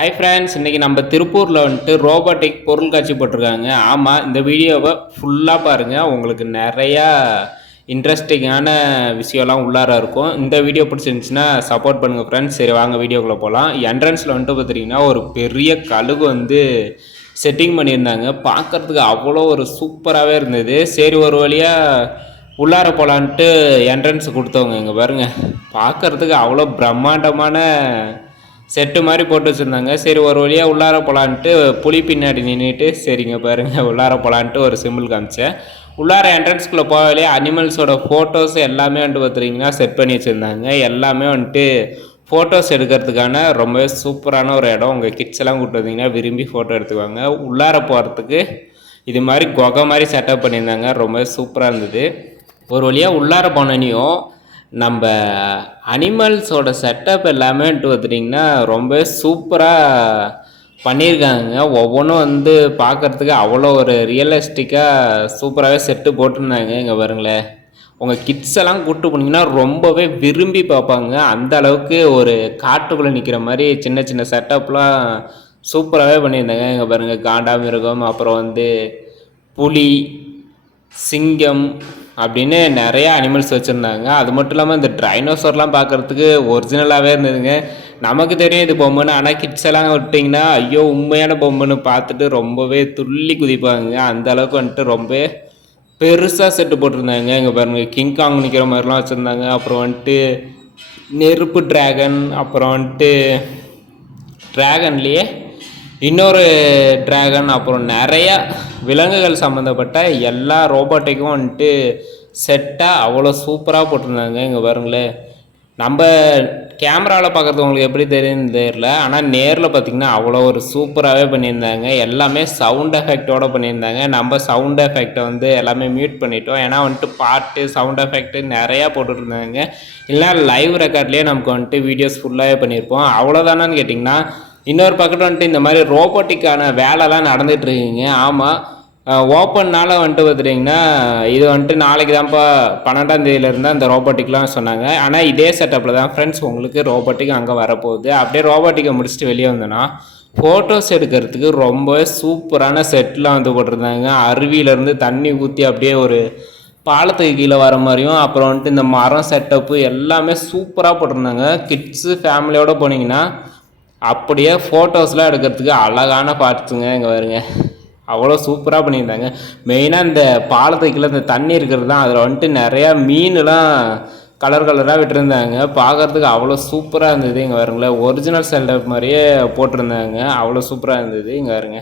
Hi friends இன்றைக்கி நம்ம திருப்பூரில் வந்துட்டு ரோபோட்டிக் பொருள் காட்சி போட்டிருக்காங்க. ஆமாம் இந்த வீடியோவை ஃபுல்லாக பாருங்கள் உங்களுக்கு நிறையா இன்ட்ரெஸ்டிங்கான விஷயம்லாம் உள்ளார இருக்கும். இந்த வீடியோ பிடிச்சிருந்துச்சுன்னா சப்போர்ட் பண்ணுங்கள் ஃப்ரெண்ட்ஸ் சரி வாங்க வீடியோக்குள்ளே போகலாம் என்ட்ரன்ஸில் வந்துட்டு பார்த்துட்டிங்கன்னா ஒரு பெரிய கழுகு வந்து செட்டிங் பண்ணியிருந்தாங்க. பார்க்கறதுக்கு அவ்வளோ ஒரு சூப்பராகவே இருந்தது. சரி ஒரு வழியாக உள்ளார போகலான்ட்டு என்ட்ரன்ஸ் கொடுத்தவங்க இங்கே பாருங்கள் பார்க்கறதுக்கு அவ்வளோ பிரம்மாண்டமான செட்டு மாதிரி போட்டு வச்சுருந்தாங்க. சரி ஒரு வழியாக உள்ளார போகலான்ட்டு புலி பின்னாடி நின்றுட்டு சரிங்க பாருங்கள் உள்ளார போகலான்ட்டு ஒரு சிம்பிள் காமிச்சேன். உள்ளார என்ட்ரன்ஸ்குள்ளே போகவே அனிமல்ஸோட ஃபோட்டோஸ் எல்லாமே வந்துட்டு பார்த்துட்டிங்கன்னா செட் பண்ணி வச்சுருந்தாங்க. எல்லாமே வந்துட்டு ஃபோட்டோஸ் எடுக்கிறதுக்கான ரொம்பவே சூப்பரான ஒரு இடம். உங்கள் கிட்ஸ் எல்லாம் கூப்பிட்டு வந்தீங்கன்னா விரும்பி ஃபோட்டோ எடுத்துக்குவாங்க. உள்ளார போகிறதுக்கு இது மாதிரி குகை மாதிரி செட்டப் பண்ணியிருந்தாங்க. ரொம்ப சூப்பராக இருந்தது. ஒரு வழியாக உள்ளார போனனையும் நம்ம அனிமல்ஸோட செட்டப் எல்லாமே பார்த்துட்டிங்கன்னா ரொம்ப சூப்பராக பண்ணியிருக்காங்க. ஒவ்வொன்றும் வந்து பார்க்குறதுக்கு அவ்வளோ ஒரு ரியலிஸ்டிக்காக சூப்பராகவே செட்டு போட்டிருந்தாங்க. இங்கே பாருங்களேன். உங்கள் கிட்ஸ் எல்லாம் கூப்பிட்டு போனீங்கன்னா ரொம்பவே விரும்பி பார்ப்பாங்க. அந்த அளவுக்கு ஒரு காட்டுக்குள்ளே நிற்கிற மாதிரி சின்ன சின்ன செட்டப்லாம் சூப்பராகவே பண்ணியிருந்தாங்க. இங்கே பாருங்கள் காண்டாமிருகம் அப்புறம் வந்து புலி சிங்கம் அப்படின்னு நிறைய அனிமல்ஸ் வச்சுருந்தாங்க. அது மட்டும் இல்லாமல் இந்த ட்ரைனோசர்லாம் பார்க்குறதுக்கு ஒரிஜினலாகவே இருந்ததுங்க. நமக்கு தெரியும் இது பொம்மைன்னு. ஆனால் கிட்ஸ் எல்லாம் விட்டிங்கன்னா ஐயோ உண்மையான பொம்மைன்னு பார்த்துட்டு ரொம்பவே துள்ளி குதிப்பாங்க அந்த அளவுக்கு வந்துட்டு ரொம்ப பெருசாக செட்டு போட்டிருந்தாங்க. இங்கே பாருங்க கிங்காங் நிற்கிற மாதிரிலாம் வச்சுருந்தாங்க. அப்புறம் வந்துட்டு நெருப்பு ட்ராகன் அப்புறம் வந்துட்டு ட்ராகன்லேயே இன்னொரு டிராகன் அப்புறம் நிறைய விலங்குகள் சம்மந்தப்பட்ட எல்லா ரோபோட்டிக்கும் வந்துட்டு செட்டாக அவ்வளோ சூப்பராக போட்டிருந்தாங்க இங்கே பாருங்களேன் நம்ம கேமராவில் பார்க்குறது உங்களுக்கு எப்படி தெரியும்னு தெரியல. ஆனால் நேரில் பார்த்திங்கன்னா அவ்வளோ ஒரு சூப்பராகவே பண்ணியிருந்தாங்க. எல்லாமே சவுண்ட் எஃபெக்டோடு பண்ணியிருந்தாங்க. நம்ம சவுண்ட் எஃபெக்டை வந்து எல்லாமே மியூட் பண்ணிட்டோம். ஏன்னா வந்துட்டு பாட்டு சவுண்ட் எஃபெக்ட்டு நிறையா போட்டுருந்தாங்க. இல்லைன்னா லைவ் ரெக்கார்ட்லேயே நமக்கு வந்துட்டு வீடியோஸ் ஃபுல்லாகவே பண்ணியிருப்போம். அவ்வளோதானான்னு கேட்டிங்கன்னா இன்னொரு பக்கத்தில் வந்துட்டு இந்த மாதிரி ரோபோட்டிக்கான வேலைலாம் நடந்துட்டு ஆமாம் ஓப்பன்னால் வந்துட்டு பார்த்துட்டிங்கன்னா இது வந்துட்டு நாளைக்கு தான்ப்பா பன்னெண்டாம் தேதியிலேருந்து அந்த ரோபோட்டிக்லாம் சொன்னாங்க. ஆனால் இதே செட்டப்பில் தான் ஃப்ரெண்ட்ஸ் உங்களுக்கு ரோபோட்டிக் அங்கே வரப்போகுது. அப்படியே ரோபோட்டிக்கை முடிச்சுட்டு வெளியே வந்தோன்னா ஃபோட்டோஸ் எடுக்கிறதுக்கு ரொம்ப சூப்பரான செட்லாம் வந்து போட்டிருந்தாங்க. அருவியிலேருந்து தண்ணி ஊற்றி அப்படியே ஒரு பாலத்துக்கு கீழே வர மாதிரியும் அப்புறம் வந்துட்டு இந்த மரம் செட்டப்பு எல்லாமே சூப்பராக போட்டிருந்தாங்க. கிட்ஸு ஃபேமிலியோடு போனீங்கன்னா அப்படியே ஃபோட்டோஸ்லாம் எடுக்கிறதுக்கு அழகான பார்ட்ஸுங்க இங்கே வருங்க அவ்வளோ சூப்பராக பண்ணியிருந்தாங்க. மெயினாக இந்த பாலத்துக்குள்ளே இந்த தண்ணி இருக்கிறது தான். அதில் வந்துட்டு நிறையா மீன்லாம் கலர் கலராக விட்டுருந்தாங்க. பார்க்குறதுக்கு அவ்வளோ சூப்பராக இருந்தது. இங்கே வருங்களேன் ஒரிஜினல் செல்டப் மாதிரியே போட்டிருந்தாங்க. அவ்வளோ சூப்பராக இருந்தது. இங்கே வருங்க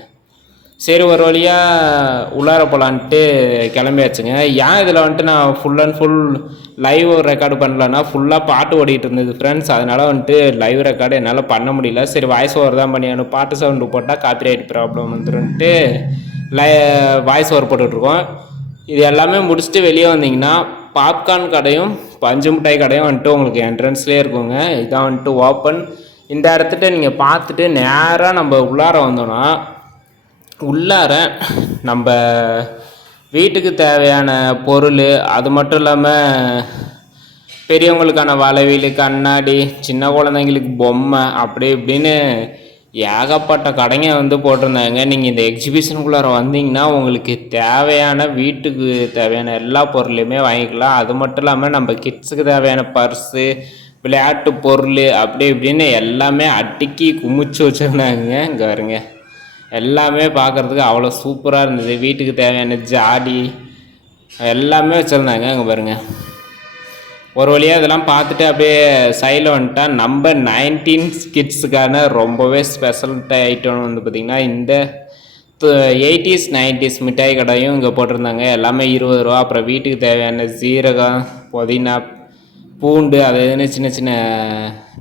சரி ஒரு வழியாக உள்ளார போகலான்ட்டு கிளம்பியாச்சுங்க. ஏன் இதில் வந்துட்டு நான் full and full live record பண்ணலன்னா ஃபுல்லாக பாட்டு ஓடிட்டு இருந்தது ஃப்ரெண்ட்ஸ் அதனால் வந்துட்டு லைவ் ரெக்கார்டு என்னால் பண்ண முடியல. சரி வாய்ஸ் ஓவர் தான் பண்ணியானு பாட்டு சவுண்டு போட்டால் காப்பிரைட் ப்ராப்ளம் வந்துருன்ட்டு லை வாய்ஸ் ஓவர் போட்டுட்ருக்கோம். இது எல்லாமே முடிச்சுட்டு வெளியே வந்தீங்கன்னா பாப்கார்ன் கடையும் பஞ்சு மிட்டாய் கடையும் வந்துட்டு உங்களுக்கு என்ட்ரன்ஸ்லேயே இருக்குங்க. இதான் வந்துட்டு ஓப்பன் இந்த இடத்துட்ட நீங்கள் பார்த்துட்டு நேராக நம்ம உள்ளார வந்தோன்னா உள்ளார நம்ம வீட்டுக்கு தேவையான பொருள் அது மட்டும் இல்லாமல் பெரியவங்களுக்கான வளைவில் கண்ணாடி சின்ன குழந்தைங்களுக்கு பொம்மை அப்படி இப்படின்னு ஏகப்பட்ட கடைங்க வந்து போட்டிருந்தாங்க. நீங்கள் இந்த எக்ஸிபிஷனுக்குள்ளார வந்தீங்கன்னா உங்களுக்கு தேவையான வீட்டுக்கு தேவையான எல்லா பொருளையுமே வாங்கிக்கலாம். அது மட்டும் இல்லாமல் நம்ம கிட்ஸுக்கு தேவையான பர்ஸு விளையாட்டு பொருள் அப்படி இப்படின்னு எல்லாமே அட்டிக்கி குமிச்சு வச்சுருந்தாங்க. இங்கே வருங்க எல்லாமே பார்க்குறதுக்கு அவ்வளோ சூப்பராக இருந்தது. வீட்டுக்கு தேவையான ஜாடி எல்லாமே வச்சுருந்தாங்க அங்கே பாருங்கள் ஒரு வழியாக இதெல்லாம் பார்த்துட்டு அப்படியே சைடில் வந்துட்டா நம்ம நைன்டீன் கிட்ஸுக்கான ரொம்பவே ஸ்பெஷல் ஐட்டம் வந்து பார்த்திங்கன்னா இந்த எயிட்டிஸ் நைன்டிஸ் மிட்டாய் கடையும் இங்கே போட்டிருந்தாங்க. எல்லாமே இருபது ரூபா. அப்புறம் வீட்டுக்கு தேவையான ஜீரகம் புதினா பூண்டு அது இதுன்னு சின்ன சின்ன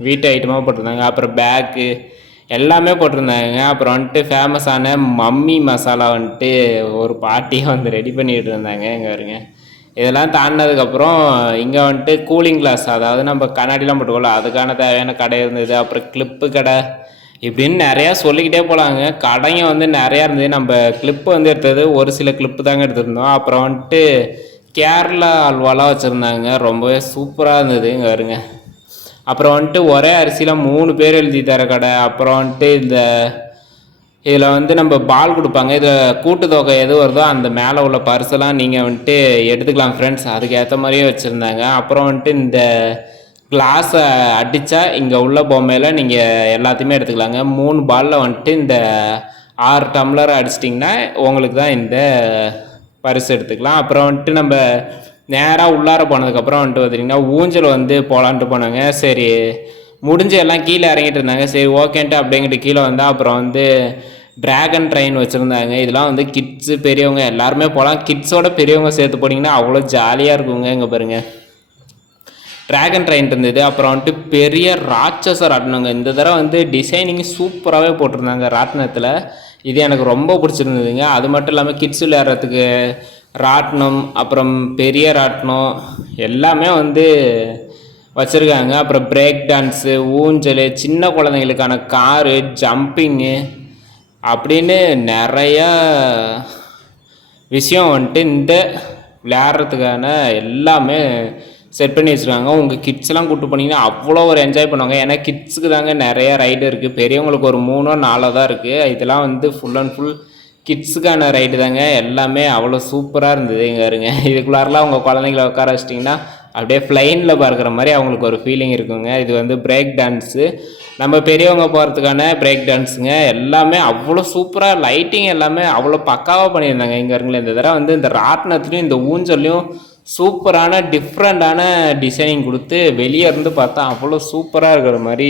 வீட்டு ஐட்டமாக போட்டிருந்தாங்க. அப்புறம் பேக்கு எல்லாமே போட்டிருந்தாங்க. அப்புறம் வந்துட்டு ஃபேமஸான மம்மி மசாலா வந்துட்டு ஒரு பாட்டியை வந்து ரெடி பண்ணிகிட்டு இருந்தாங்க இங்கே வருங்க இதெல்லாம் தாண்டினதுக்கப்புறம் இங்கே வந்துட்டு கூலிங் கிளாஸ் அதாவது நம்ம கண்ணாடிலாம் போட்டுக்கலாம் அதுக்கான தேவையான கடை இருந்தது. அப்புறம் கிளிப்பு கடை இப்படின்னு நிறையா சொல்லிக்கிட்டே போகலாங்க கடையும் வந்து நிறையா இருந்தது. நம்ம கிளிப்பு வந்து எடுத்தது ஒரு சில கிளிப்பு தாங்க எடுத்திருந்தோம். அப்புறம் வந்துட்டு கேரளா அல்வாலாம் வச்சுருந்தாங்க. ரொம்பவே சூப்பராக இருந்தது இங்கே வருங்க அப்புறம் வந்துட்டு ஒரே அரிசியில் மூணு பேர் எழுதி தர கடை. அப்புறம் வந்துட்டு இந்த இதில் வந்து நம்ம பால் கொடுப்பாங்க. இதில் கூட்டுத்தொகை எது வருதோ அந்த மேலே உள்ள பரிசெல்லாம் நீங்கள் வந்துட்டு எடுத்துக்கலாம் ஃப்ரெண்ட்ஸ் அதுக்கு ஏற்ற மாதிரியே வச்சுருந்தாங்க. அப்புறம் வந்துட்டு இந்த கிளாஸை அடித்தா இங்கே உள்ள பொம்மையில் நீங்கள் எல்லாத்தையுமே எடுத்துக்கலாங்க. மூணு பாலில் வந்துட்டு இந்த ஆறு டம்ளர் அடிச்சிட்டிங்கன்னா உங்களுக்கு தான் இந்த பரிசு எடுத்துக்கலாம். அப்புறம் வந்துட்டு நம்ம நேராக உள்ளார போனதுக்கப்புறம் வந்துட்டு பார்த்தீங்கன்னா ஊஞ்சல் வந்து போகலான்ட்டு போனாங்க. சரி முடிஞ்சு எல்லாம் கீழே இறங்கிட்டு இருந்தாங்க. சரி ஓகேன்ட்டு அப்படிங்கிட்டு கீழே வந்தால் அப்புறம் வந்து ட்ராகன் ட்ரெயின் வச்சுருந்தாங்க. இதெல்லாம் வந்து கிட்ஸு பெரியவங்க எல்லாருமே போகலாம் கிட்ஸோட பெரியவங்க சேர்த்து போனீங்கன்னா அவ்வளோ ஜாலியாக இருக்குங்க இங்கே பாருங்கள் டிராகன் ட்ரெயின் இருந்தது. அப்புறம் வந்துட்டு பெரிய ராட்சச ராட்டினங்க இந்த தடவை வந்து டிசைனிங் சூப்பராகவே போட்டிருந்தாங்க ராட்டினத்தில். இது எனக்கு ரொம்ப பிடிச்சிருந்ததுங்க. அது மட்டும் இல்லாமல் கிட்ஸ் விளையாடுறதுக்கு ராட்டினம் அப்புறம் பெரிய ராட்டினம் எல்லாமே வந்து வச்சுருக்காங்க. அப்புறம் பிரேக் டான்ஸு ஊஞ்சல் சின்ன குழந்தைங்களுக்கான காரு ஜம்பிங்கு அப்படின்னு நிறையா விஷயம் வந்துட்டு இந்த விளையாடுறதுக்கான எல்லாமே செட் பண்ணி வச்சுருக்காங்க. உங்கள் கிட்ஸ்லாம் கூப்பிட்டு போனீங்கன்னா அவ்வளோ ஒரு என்ஜாய் பண்ணுவாங்க. ஏன்னா கிட்ஸுக்கு தாங்க நிறையா ரைடு இருக்குது பெரியவங்களுக்கு ஒரு மூணோ நாலோ தான் இருக்குது இதெல்லாம் வந்து ஃபுல் அண்ட் ஃபுல் கிட்ஸுக்கான ரைடு தாங்க. எல்லாமே அவ்வளோ சூப்பராக இருந்தது இங்கே இருங்க இதுக்குள்ளாரெலாம் உங்கள் குழந்தைங்கள உட்கார வச்சிட்டிங்கன்னா அப்படியே ஃப்ளைனில் பார்க்குற மாதிரி அவங்களுக்கு ஒரு ஃபீலிங் இருக்குங்க. இது வந்து பிரேக் டான்ஸு நம்ம பெரியவங்க போகிறதுக்கான பிரேக் டான்ஸுங்க எல்லாமே அவ்வளோ சூப்பராக லைட்டிங் எல்லாமே அவ்வளோ பக்காவாக பண்ணியிருந்தாங்க. இங்கே இருங்களே இந்த தடவை வந்து இந்த ராட்டினத்துலேயும் இந்த ஊஞ்சல்லையும் சூப்பரான டிஃப்ரெண்ட்டான டிசைனிங் கொடுத்து வெளியே இருந்து பார்த்தா அவ்வளோ சூப்பராக இருக்கிற மாதிரி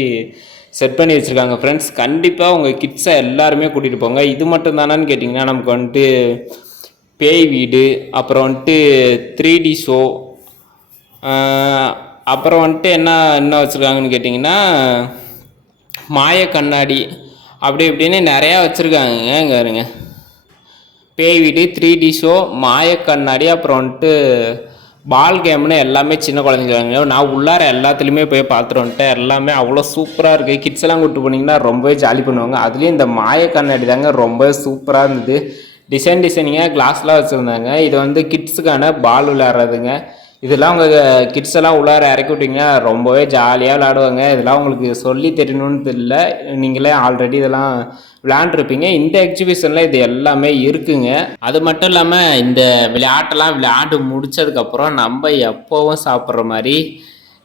செட் பண்ணி வச்சுருக்காங்க ஃப்ரெண்ட்ஸ் கண்டிப்பாக உங்கள் கிட்ஸை எல்லாருமே கூட்டிகிட்டு போங்க. இது மட்டும் தானான்னு கேட்டிங்கன்னா நமக்கு வந்துட்டு பேய் வீடு அப்புறம் வந்துட்டு த்ரீ டி ஷோ அப்புறம் வந்துட்டு என்ன என்ன வச்சுருக்காங்கன்னு கேட்டிங்கன்னா மாய கண்ணாடி அப்படி இப்படின்னு நிறையா வச்சுருக்காங்கங்க இங்கே இருங்க பேய் வீடு த்ரீ டி ஷோ மாய கண்ணாடி அப்புறம் வந்துட்டு பால் கேம்னு எல்லாமே சின்ன குழந்தைங்க நான் உள்ளார எல்லாத்துலேயுமே போய் பார்த்துட்டு வந்துட்டேன் எல்லாமே அவ்வளோ சூப்பராக இருக்குது கிட்ஸ் எல்லாம் கூப்பிட்டு போனீங்கன்னா ரொம்பவே ஜாலி பண்ணுவாங்க. அதுலேயும் இந்த மாய கண்ணாடி தாங்க ரொம்ப சூப்பராக இருந்தது. டிசைன் டிசைனிங்காக கிளாஸ்லாம் வச்சுருந்தாங்க. இது வந்து கிட்ஸுக்கான பால் விளையாடுறதுங்க. இதெல்லாம் உங்கள் கிட்ஸ் எல்லாம் உள்ளார இறக்கி விட்டிங்கன்னா ரொம்பவே ஜாலியாக விளையாடுவாங்க. இதெல்லாம் உங்களுக்கு சொல்லி தெரியணும்னு தெரியல. நீங்களே ஆல்ரெடி இதெல்லாம் விளையாண்டுருப்பீங்க இந்த எக்ஸிபிஷனில் இது எல்லாமே இருக்குங்க. அது மட்டும் இல்லாமல் இந்த விளையாட்டெல்லாம் விளையாண்டு முடிச்சதுக்கப்புறம் நம்ம எப்போவும் சாப்பிட்ற மாதிரி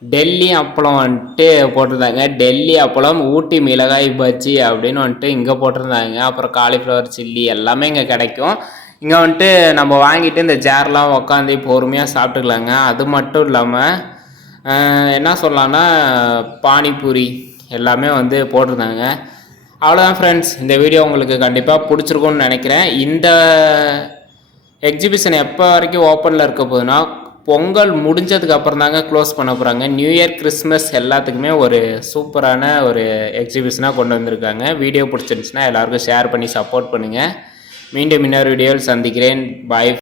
டெல்லி அப்பளம் வந்துட்டு போட்டிருந்தாங்க. டெல்லி அப்பளம் ஊட்டி மிளகாய் பஜ்ஜி அப்படின்னு வந்துட்டு இங்கே போட்டிருந்தாங்க. அப்புறம் காலிஃப்ளவர் சில்லி எல்லாமே இங்கே கிடைக்கும். இங்கே வந்துட்டு நம்ம வாங்கிட்டு இந்த சேர்லாம் உக்காந்து பொறுமையாக சாப்பிட்டுக்கலாங்க. அது மட்டும் இல்லாமல் என்ன சொல்லலாம்னா பானிபூரி எல்லாமே வந்து போட்டிருந்தாங்க. அவ்வளோதான் ஃப்ரெண்ட்ஸ் இந்த வீடியோ உங்களுக்கு கண்டிப்பாக பிடிச்சிருக்கும்னு நினைக்கிறேன். இந்த எக்ஸிபிஷன் எப்போ வரைக்கும் ஓப்பனில் இருக்க போகுதுன்னா பொங்கல் முடிஞ்சதுக்கு அப்புறம் தாங்க க்ளோஸ் பண்ண போகிறாங்க நியூ இயர் கிறிஸ்மஸ் எல்லாத்துக்குமே ஒரு சூப்பரான ஒரு எக்ஸிபிஷனாக கொண்டு வந்திருக்காங்க. வீடியோ பிடிச்சிருந்துச்சுன்னா எல்லாருக்கும் ஷேர் பண்ணி சப்போர்ட் பண்ணுங்கள் மீண்டும் இன்னொரு வீடியோவில் சந்திக்கிறேன். பாய்